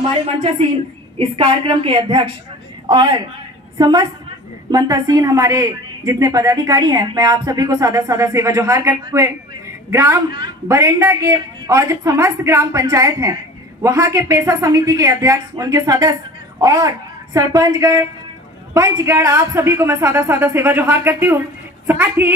हमारे मंचासीन इस कार्यक्रम के अध्यक्ष और समस्त मंचासीन हमारे जितने पदाधिकारी हैं, मैं आप सभी को सादा सादा सेवा जोहार करते हुए ग्राम बरेंडा के और जो समस्त ग्राम पंचायत हैं वहाँ के पेशा समिति के अध्यक्ष, उनके सदस्य और सरपंचगण, पंचगण, आप सभी को मैं सादा सादा सेवा जोहार करती हूँ। साथ ही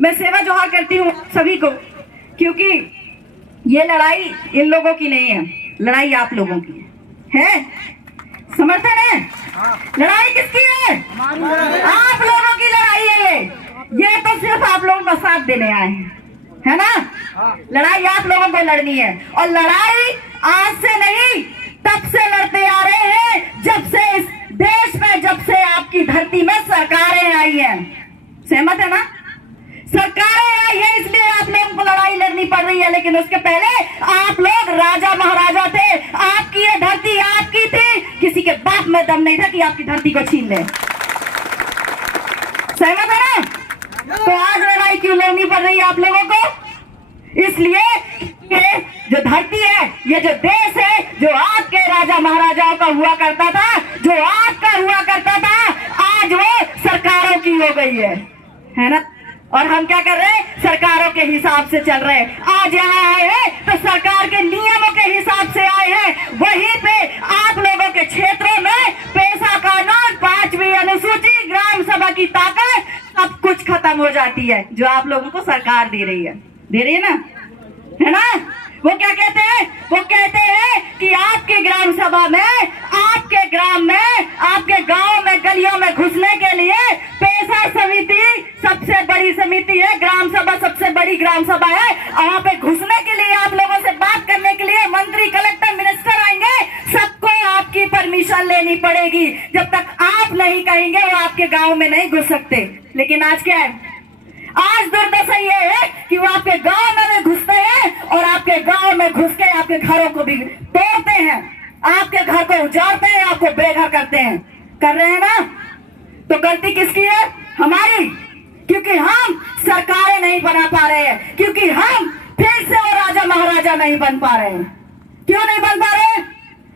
मैं सेवा जोहार करती हूँ सभी को, क्योंकि ये लड़ाई इन लोगों की नहीं है, लड़ाई आप लोगों की है। समर्थन है? लड़ाई किसकी है? आप लोगों की लड़ाई है। ये तो सिर्फ आप लोगों का साथ देने आए हैं, है ना? लड़ाई आप लोगों को लड़नी है, और लड़ाई आज से नहीं तब से लड़ते आ रहे हैं, जब से इस देश में, जब से आपकी धरती में सरकारें आई हैं। सहमत है ना? सरकारें आई है इसलिए आप लोगों को लड़ाई लड़नी पड़ रही है, लेकिन उसके पहले आप लोग राजा महाराजा थे। आपकी ये धरती आपकी थी, किसी के बाप में दम नहीं था कि आपकी धरती को छीन ले। सहमत है ना? तो आज लड़ाई क्यों लड़नी पड़ रही है आप लोगों को? इसलिए कि जो धरती है, ये जो देश है, जो आपके राजा महाराजाओं का हुआ करता था, जो आपका हुआ करता था, आज वो सरकारों की हो गई है ना? और हम क्या कर रहे हैं? सरकारों के हिसाब से चल रहे हैं। आज यहाँ आए हैं तो सरकार के नियमों के हिसाब से आए हैं। वहीं पे आप लोगों के क्षेत्रों में पेशा कानून, 5वीं अनुसूची, ग्राम सभा की ताकत, सब कुछ खत्म हो जाती है, जो आप लोगों को सरकार दे रही है ना, है ना? वो क्या कहते हैं? वो कहते हैं कि आपकी ग्राम सभा में, आपके ग्राम में, आपके गांव में, गलियों में घुसने के लिए पेशा समिति सबसे बड़ी समिति है, ग्राम सभा सबसे बड़ी ग्राम सभा है। वहां पे घुसने के लिए, आप लोगों से बात करने के लिए मंत्री, कलेक्टर, मिनिस्टर आएंगे, सबको आपकी परमिशन लेनी पड़ेगी। जब तक आप नहीं कहेंगे वो आपके गाँव में नहीं घुस सकते। लेकिन आज क्या है? आज दुर्दशा ये है कि वो आपके गांव में घुसते हैं और आपके गांव में घुस के आपके घरों को भी तोड़ते हैं, आपके घर को उजाड़ते हैं, आपको बेघर करते हैं। कर रहे हैं ना? तो गलती किसकी है? हमारी, क्योंकि हम सरकारें नहीं बना पा रहे हैं, क्योंकि हम फिर से वो राजा महाराजा नहीं बन पा रहे हैं। क्यों नहीं बन पा रहे हैं?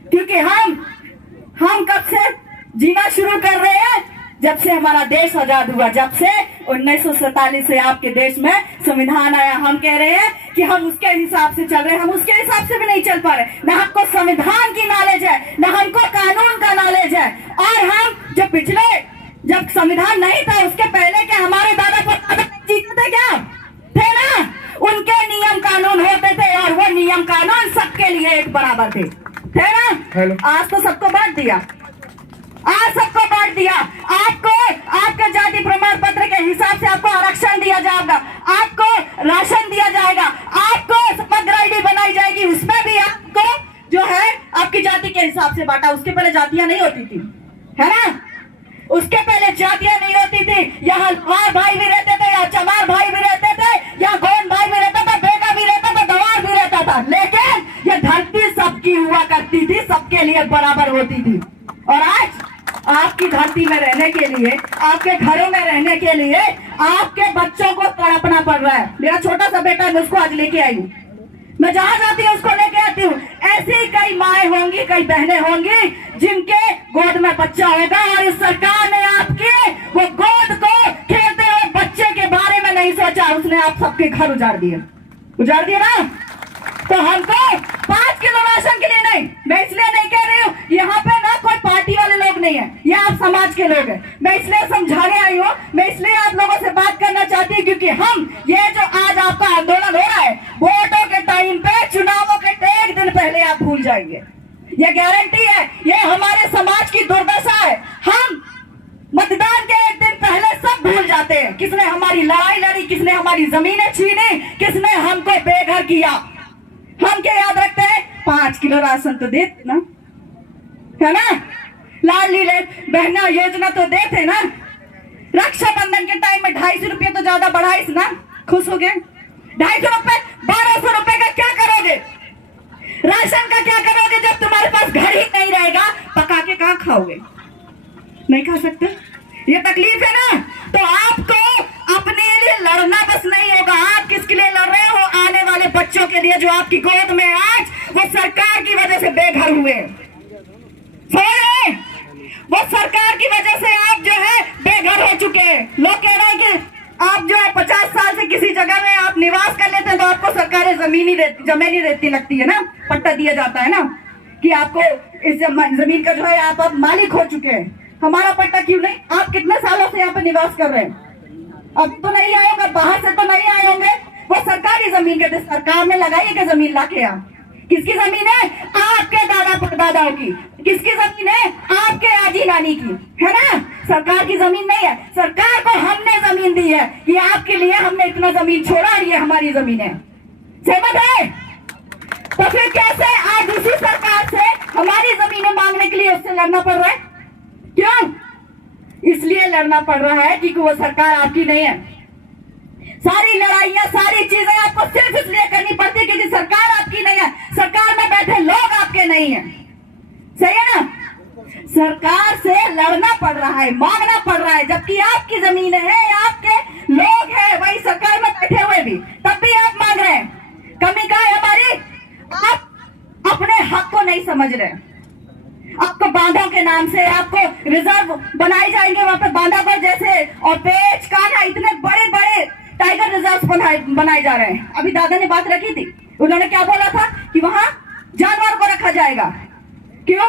क्योंकि हम कब से जीना शुरू कर रहे हैं? जब से हमारा देश आजाद हुआ, जब से 1947 से आपके देश में संविधान आया। हम कह रहे हैं कि हम उसके हिसाब से चल रहे हैं, हम उसके हिसाब से भी नहीं चल पा रहे। न हमको संविधान की नॉलेज है, न हमको कानून का नॉलेज है। और हम जब संविधान नहीं था, उसके पहले के हमारे दादा परदादा जीते थे क्या? थे ना? उनके नियम कानून होते थे, और वो नियम कानून सबके लिए एक बराबर थे ना? आज तो सबको बांट दिया, आज सबको बांट दिया। आपको आपके जाति प्रमाण पत्र के हिसाब से आपको आरक्षण दिया जाएगा, आपको राशन दिया जाएगा, आपको समग्र आईडी बनाई जाएगी, उसमें भी आपको जो है आपकी जाति के हिसाब से बांटा। उसके पहले जातियां नहीं होती थी, है ना? उसके पहले जातियां नहीं होती थी। यहाँ लोहार भाई भी रहते थे, यहाँ चमार भाई भी रहते थे, यहाँ गोंड भाई भी रहता था, बेगा भी रहता था, गवार भी रहता था, लेकिन ये धरती सबकी हुआ करती थी, सबके लिए बराबर होती थी। और आज आपकी धरती में रहने के लिए, आपके घरों में रहने के लिए आपके बच्चों को तड़पना पड़ रहा है। मेरा छोटा सा बेटा, मैं उसको आज लेके आई हूँ, मैं जहां जाती हूँ उसको लेके आती हूँ। ऐसी ही कई माएँ होंगी, कई बहनें होंगी जिनके गोद में बच्चा होगा, और इस सरकार ने आपके वो गोद को खेलते हुए बच्चे के बारे में नहीं सोचा, उसने आप सबके घर उजाड़ दिए ना? तो हमको 5 किलो राशन के लिए नहीं, मैं इसलिए नहीं कह रही हूँ, यहाँ पे ना कोई पार्टी वाले लोग नहीं है, ये आप समाज के लोग हैं। मैं इसलिए समझाने आई हूँ, मैं इसलिए आप लोगों से बात करना चाहती हूँ, क्योंकि हम ये जो आज आपका आंदोलन हो रहा है, वोटों के टाइम पे, चुनावों के 1 दिन पहले आप भूल जाएंगे, ये गारंटी है। ये हमारे समाज की दुर्दशा है। हम मतदान के 1 दिन पहले सब भूल जाते हैं, किसने हमारी लड़ाई लड़ी, किसने हमारी जमीनें छीनी, किसने हमको बेघर किया। हम क्या याद रखते हैं? 5 किलो राशन तो देते ना, है ना? लाडली बहना योजना तो देते ना? रक्षाबंधन के टाइम में 250 रुपये तो ज्यादा बढ़ाई ना, खुश हो गए। 250 रुपये, 1200 रुपये का क्या करोगे? राशन का क्या करोगे जब तुम्हारे पास घर ही नहीं रहेगा? पका के कहाँ खाओगे? नहीं खा सकते। ये तकलीफ है ना? तो आपको अपने लिए लड़ना बस नहीं होगा। आप किसके लिए लड़ रहे हो? आने वाले बच्चों के लिए, जो आपकी गोद में आज वो सरकार की वजह से बेघर हुए, सोए वो सरकार की वजह से आप जो है बेघर हो चुके हैं। लोग कह रहे हैं कि आप जो है 50 साल से किसी जगह में आप निवास कर लेते हैं तो आपको सरकारें जमीन ही देती लगती है ना, पट्टा दिया जाता है ना कि आपको इस जमीन का जो है आप अब मालिक हो चुके हैं। हमारा पट्टा क्यों नहीं? आप कितने सालों से यहाँ पे निवास कर रहे हैं? अब तो नहीं आए होंगे, बाहर से तो नहीं आए होंगे। वो सरकारी जमीन के सरकार ने लगाई है कि जमीन लाके आप, किसकी जमीन है? आपके दादा परदादाओं की। किसकी जमीन है? आपके आजी नानी की, है ना? सरकार की जमीन नहीं है। सरकार को हमने जमीन दी है कि आपके लिए हमने इतना जमीन छोड़ा और ये हमारी जमीन है। सहमत है? तो फिर कैसे आज इसी सरकार से हमारी जमीनें मांगने के लिए उससे लड़ना पड़ रहा है? क्यों? इसलिए लड़ना पड़ रहा है क्योंकि वो सरकार आपकी नहीं है। सारी लड़ाइयां, सारी चीजें आपको सिर्फ इसलिए करनी पड़ती है क्योंकि सरकार आपकी नहीं है, सरकार में बैठे लोग आपके नहीं है। सही है ना? सरकार से लड़ना पड़ रहा है, मांगना पड़ रहा है, जबकि आपकी जमीन है, आपके लोग हैं, वही सरकार में बैठे हुए भी, तब भी आप मांग रहे हैं। कमी क्या है हमारी? आप अपने हक को नहीं समझ रहे। आपको बांधों के नाम से आपको रिजर्व बनाए जाएंगे, वहां पे बांधा पर जैसे और पेच कान्हा इतने बड़े बड़े टाइगर रिजर्व बनाए जा रहे हैं। अभी दादा ने बात रखी थी, उन्होंने क्या बोला था कि वहां जानवर को रखा जाएगा। क्यों?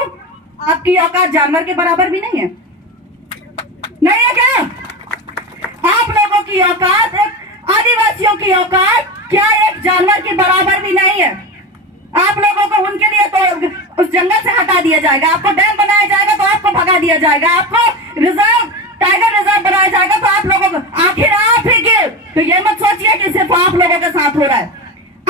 आपकी औकात जानवर के बराबर भी नहीं है। नहीं है क्या? आप लोगों की औकात, एक आदिवासियों की औकात क्या एक जानवर के बराबर भी नहीं है। आप लोगों को उनके लिए तो उस जंगल से हटा दिया जाएगा, आपको डैम बनाया जाएगा तो आपको भगा दिया जाएगा, आपको रिजर्व टाइगर रिजर्व बनाया जाएगा तो आप लोगों को आखिर आप ही के। तो ये मत सोचिए कि सिर्फ आप लोगों के साथ हो रहा है,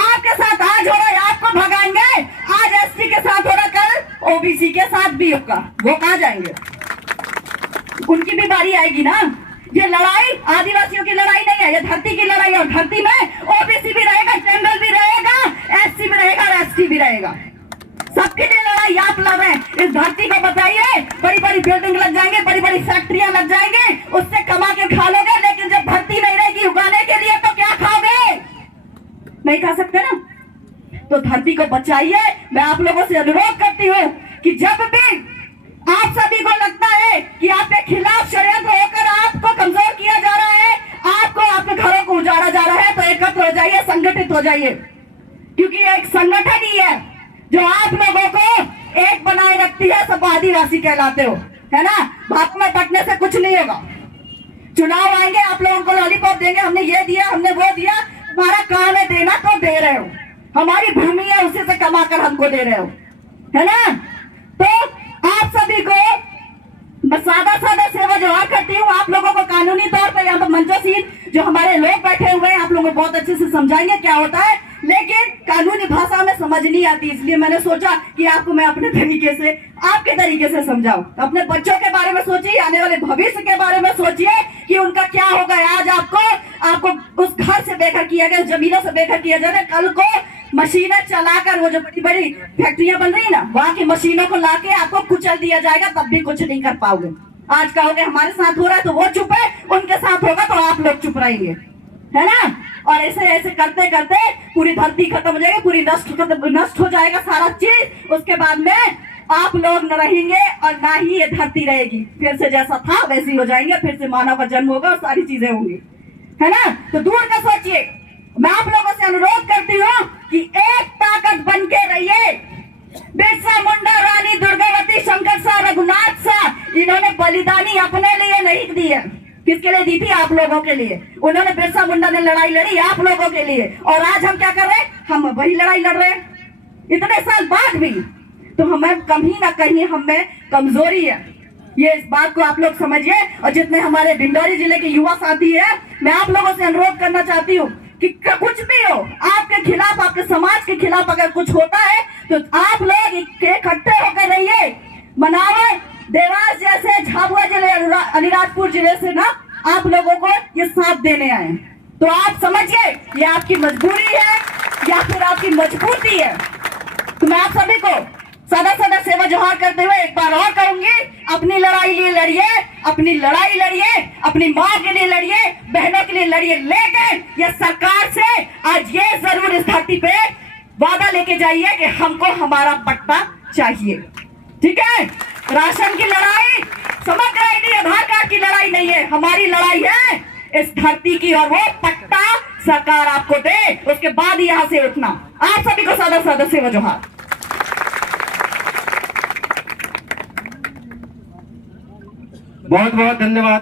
आपके साथ आज हो रहा है, आपको भगाएंगे। आज एसटी के साथ हो रहा, कल ओबीसी के साथ भी होगा। वो कहाँ जाएंगे? उनकी भी बारी आएगी ना। ये लड़ाई आदिवासियों की लड़ाई नहीं है, ये धरती की लड़ाई है। और धरती में ओबीसी भी रहेगा, जनरल भी रहेगा, एससी भी रहेगा और एसटी भी रहेगा। सबके लिए लड़ाई आप लड़ रहे हैं। इस धरती को बताइए, बड़ी बड़ी बिल्डिंग लग जाएंगे, बड़ी बड़ी फैक्ट्रियां लग जाएंगे, उससे कमा के खा लोगे, लेकिन जब धरती नहीं रहेगी उगाने के लिए तो क्या खाओगे? नहीं खा सकते ना। तो धरती को बचाइए। मैं आप लोगों से अनुरोध करती हूँ कि जब भी आप सभी को लगता है कि आपके खिलाफ षड्यंत्र होकर आपको कमजोर किया जा रहा है, आपको आपके घरों को उजाड़ा जा रहा है, तो एकत्र हो जाइए, संगठित हो जाइए। क्योंकि एक संगठन ही है जो आप लोगों को एक बनाए रखती है। सब आदिवासी कहलाते हो, है ना? भाग में बटने से कुछ नहीं होगा। चुनाव आएंगे, आप लोगों को लॉलीपॉप देंगे, हमने ये दिया, हमने वो दिया। हमारा काम है देना, तो दे रहे हो। हमारी भूमि है, उसी से कमाकर हमको दे रहे हो, है ना? तो आप सभी को बस सादा सादा सेवा जोहार करती हूँ। आप लोगों को कानूनी तौर पर यहाँ पर मंचोसीन जो हमारे लोग बैठे हुए हैं, आप लोगों को बहुत अच्छे से समझाएंगे क्या होता है, लेकिन कानूनी भाषा में समझ नहीं आती, इसलिए मैंने सोचा कि आपको मैं अपने तरीके से, आपके तरीके से समझाऊं। अपने बच्चों के बारे में सोचिए, आने वाले भविष्य के बारे में सोचिए कि उनका क्या होगा। आज आपको उस घर से बेघर किया गया, जमीनों से बेघर किया जा रहा है। कल को मशीनें चलाकर वो जो बड़ी बड़ी फैक्ट्रियां बन रही है ना, वहां की मशीनों को लाके आपको कुचल दिया जाएगा, तब भी कुछ नहीं कर पाओगे। आज कहोगे हमारे साथ हो रहा है तो वो चुप है, उनके साथ होगा तो आप लोग चुप रहेंगे, है ना? और ऐसे ऐसे करते करते पूरी धरती खत्म हो जाएगी, पूरी नष्ट हो जाएगा सारा चीज। उसके बाद में आप लोग न रहेंगे और ना ही ये धरती रहेगी। फिर से जैसा था वैसे ही हो जाएंगे, फिर से मानव का जन्म होगा और सारी चीजें होंगी, है ना? तो दूर का सोचिए। मैं आप लोगों से अनुरोध करती हूँ कि एक ताकत बन के रहिए। बिरसा मुंडा, रानी दुर्गावती, शंकर शाह, रघुनाथ शाह, इन्होंने बलिदानी अपने लिए नहीं दी है। किसके लिए दी थी? आप लोगों के लिए। उन्होंने, बिरसा मुंडा ने लड़ाई लड़ी आप लोगों के लिए, और आज हम क्या कर रहे हैं? हम वही लड़ाई लड़ रहे हैं इतने साल बाद भी। तो हमें कहीं ना कहीं हमें कमजोरी है, ये इस बात को आप लोग समझिए। और जितने हमारे डिंडौरी जिले के युवा साथी है, मैं आप लोगों से अनुरोध करना चाहती हूँ कि कुछ भी हो आपके खिलाफ, आपके समाज के खिलाफ अगर कुछ होता है तो आप लोग इकट्ठे होकर रहिए। मनावर, देवास जैसे झाबुआ जिले, अलीराजपुर जिले से ना आप लोगों को ये साथ देने आए, तो आप समझिए ये आपकी मजबूरी है या फिर आपकी मजबूती है। तो मैं आप सभी को सदा सदा सेवा जोहार करते हुए एक बार और कहूंगी, अपनी लड़ाई लिए लड़िए, अपनी लड़ाई लड़िए, अपनी माँ के लिए लड़िए, बहनों के लिए लड़िए। लेकिन ये सरकार से आज ये जरूर इस धरती पे वादा लेके जाइए कि हमको हमारा पट्टा चाहिए, ठीक है? राशन की लड़ाई, समग्र आईडी आधार कार्ड की लड़ाई नहीं है, हमारी लड़ाई है इस धरती की, और वो पट्टा सरकार आपको दे, उसके बाद यहां से उठना। आप सभी को सादर सादर से वजूहात। बहुत बहुत धन्यवाद।